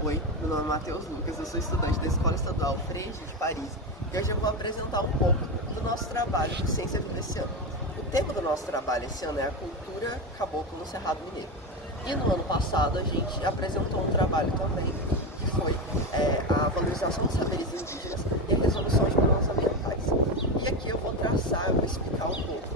Oi, meu nome é Matheus Lucas, eu sou estudante da Escola Estadual Frege de Paris e hoje eu vou apresentar um pouco do nosso trabalho de Ciência Viva esse ano. O tema do nosso trabalho esse ano é a cultura caboclo no Cerrado Mineiro. E no ano passado a gente apresentou um trabalho também, que foi a valorização dos saberes indígenas e a resolução de problemas ambientais. E aqui eu vou explicar um pouco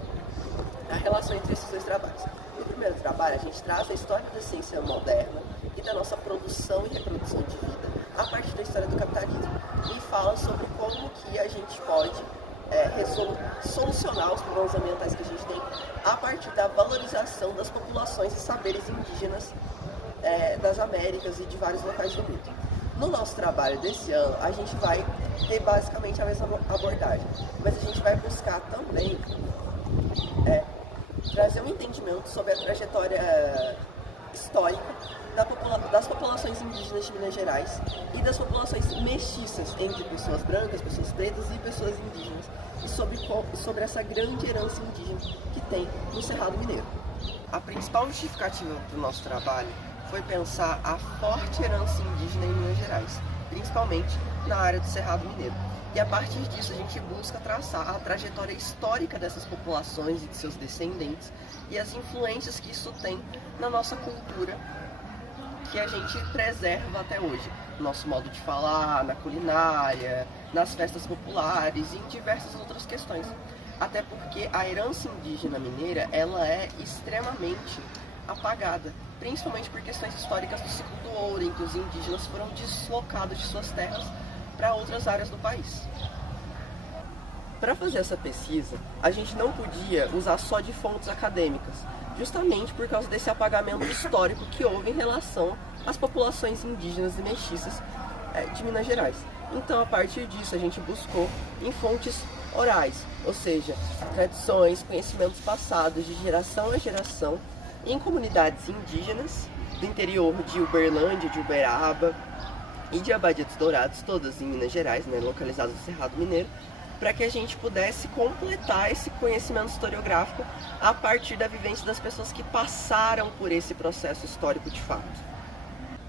a relação entre esses dois trabalhos. No primeiro trabalho, a gente traz a história da ciência moderna e da nossa produção e reprodução de vida a partir da história do capitalismo e fala sobre como que a gente pode solucionar os problemas ambientais que a gente tem a partir da valorização das populações e saberes indígenas das Américas e de vários locais do mundo. No nosso trabalho desse ano, a gente vai ter basicamente a mesma abordagem, mas a gente vai buscar também trazer um entendimento sobre a trajetória histórica das populações indígenas de Minas Gerais e das populações mestiças entre pessoas brancas, pessoas pretas e pessoas indígenas, e sobre essa grande herança indígena que tem no Cerrado Mineiro. A principal justificativa do nosso trabalho foi pensar a forte herança indígena em Minas Gerais, principalmente na área do Cerrado Mineiro. E a partir disso a gente busca traçar a trajetória histórica dessas populações e de seus descendentes e as influências que isso tem na nossa cultura que a gente preserva até hoje. No nosso modo de falar, na culinária, nas festas populares e em diversas outras questões. Até porque a herança indígena mineira ela é extremamente apagada, principalmente por questões históricas do ciclo do ouro, em que os indígenas foram deslocados de suas terras para outras áreas do país. Para fazer essa pesquisa, a gente não podia usar só de fontes acadêmicas, justamente por causa desse apagamento histórico que houve em relação às populações indígenas e mestiças de Minas Gerais. Então, a partir disso, a gente buscou em fontes orais, ou seja, tradições, conhecimentos passados de geração a geração em comunidades indígenas do interior de Uberlândia, de Uberaba e de Abadia dos Dourados, todas em Minas Gerais, localizadas no Cerrado Mineiro, para que a gente pudesse completar esse conhecimento historiográfico a partir da vivência das pessoas que passaram por esse processo histórico de fato.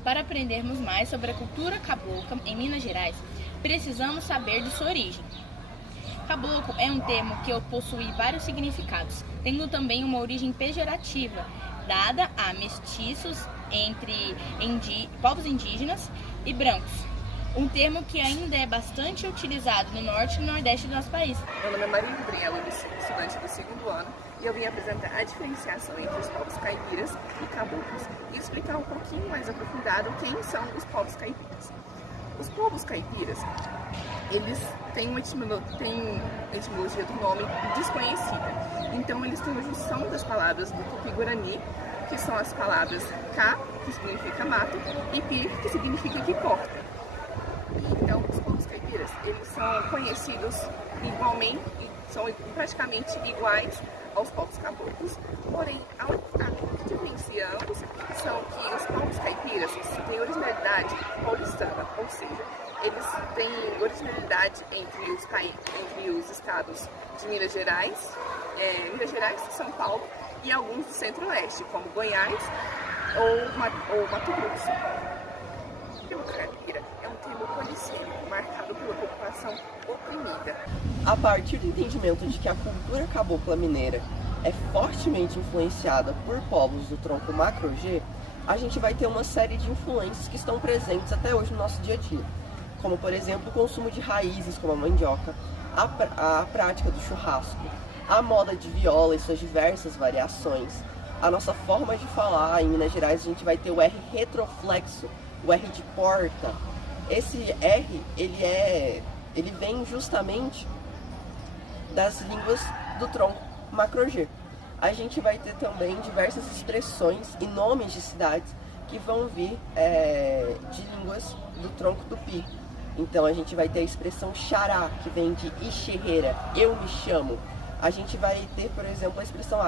Para aprendermos mais sobre a cultura cabocla em Minas Gerais, precisamos saber de sua origem. Caboclo é um termo que possui vários significados, tendo também uma origem pejorativa, dada a mestiços entre povos indígenas e brancos. Um termo que ainda é bastante utilizado no norte e no nordeste do nosso país. Meu nome é Maria Gabriela, estudante do segundo ano, e eu vim apresentar a diferenciação entre os povos caipiras e caboclos e explicar um pouquinho mais aprofundado quem são os povos caipiras. Os povos caipiras, eles têm uma etimologia do nome desconhecida. Então, eles têm uma junção das palavras do Tupi-Guarani, que são as palavras Ca, que significa mato, e Pi, que significa que corta. Então, os povos caipiras, eles são conhecidos igualmente, são praticamente iguais aos povos caboclos, porém, a que diferencia ambos são que os povos caipiras têm originalidade paulistana, ou seja, eles têm originalidade entre os estados de Minas Gerais, São Paulo e alguns do Centro-Oeste, como Goiás ou Mato Grosso. O caipira é um termo polissêmico, marcado pela população oprimida. A partir do entendimento de que a cultura cabocla mineira é fortemente influenciada por povos do tronco macro-G, a gente vai ter uma série de influências que estão presentes até hoje no nosso dia a dia, como por exemplo o consumo de raízes como a mandioca, a prática do churrasco, a moda de viola e suas diversas variações, a nossa forma de falar. Em Minas Gerais a gente vai ter o R retroflexo, o R de porta. Esse R, ele vem justamente das línguas do tronco macro-G. A gente vai ter também diversas expressões e nomes de cidades que vão vir de línguas do tronco tupi. Então a gente vai ter a expressão xará, que vem de ixerreira, eu me chamo. A gente vai ter, por exemplo, a expressão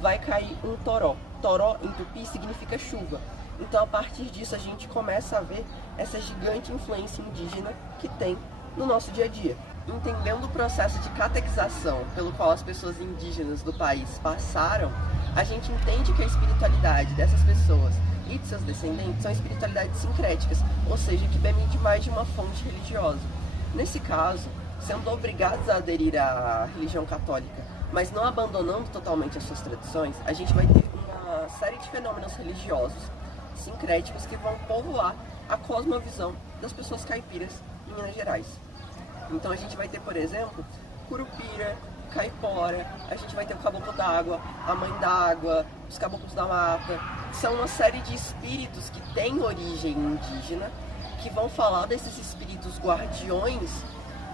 vai cair um toró. Toró em tupi significa chuva. Então, a partir disso, a gente começa a ver essa gigante influência indígena que tem no nosso dia a dia. Entendendo o processo de catequização pelo qual as pessoas indígenas do país passaram, a gente entende que a espiritualidade dessas pessoas e de seus descendentes são espiritualidades sincréticas, ou seja, que bebem de mais de uma fonte religiosa. Nesse caso, sendo obrigados a aderir à religião católica, mas não abandonando totalmente as suas tradições, a gente vai ter uma série de fenômenos religiosos sincréticos que vão povoar a cosmovisão das pessoas caipiras em Minas Gerais. Então a gente vai ter, por exemplo, Curupira, Caipora, a gente vai ter o Caboclo d'Água, a Mãe d'Água, os Caboclos da Mata. São uma série de espíritos que têm origem indígena, que vão falar desses espíritos guardiões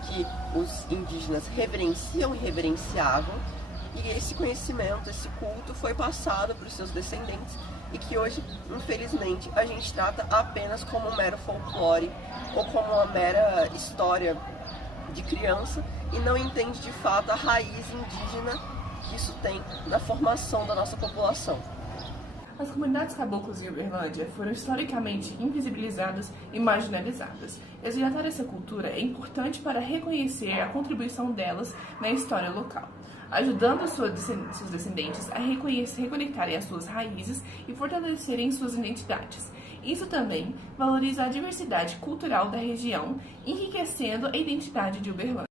que os indígenas reverenciam e reverenciavam, e esse conhecimento, esse culto foi passado para os seus descendentes e que hoje, infelizmente, a gente trata apenas como um mero folclore ou como uma mera história de criança e não entende de fato a raiz indígena que isso tem na formação da nossa população. As comunidades caboclos em Uberlândia foram historicamente invisibilizadas e marginalizadas. Resgatar essa cultura é importante para reconhecer a contribuição delas na história local, ajudando seus descendentes a reconectarem as suas raízes e fortalecerem suas identidades. Isso também valoriza a diversidade cultural da região, enriquecendo a identidade de Uberlândia.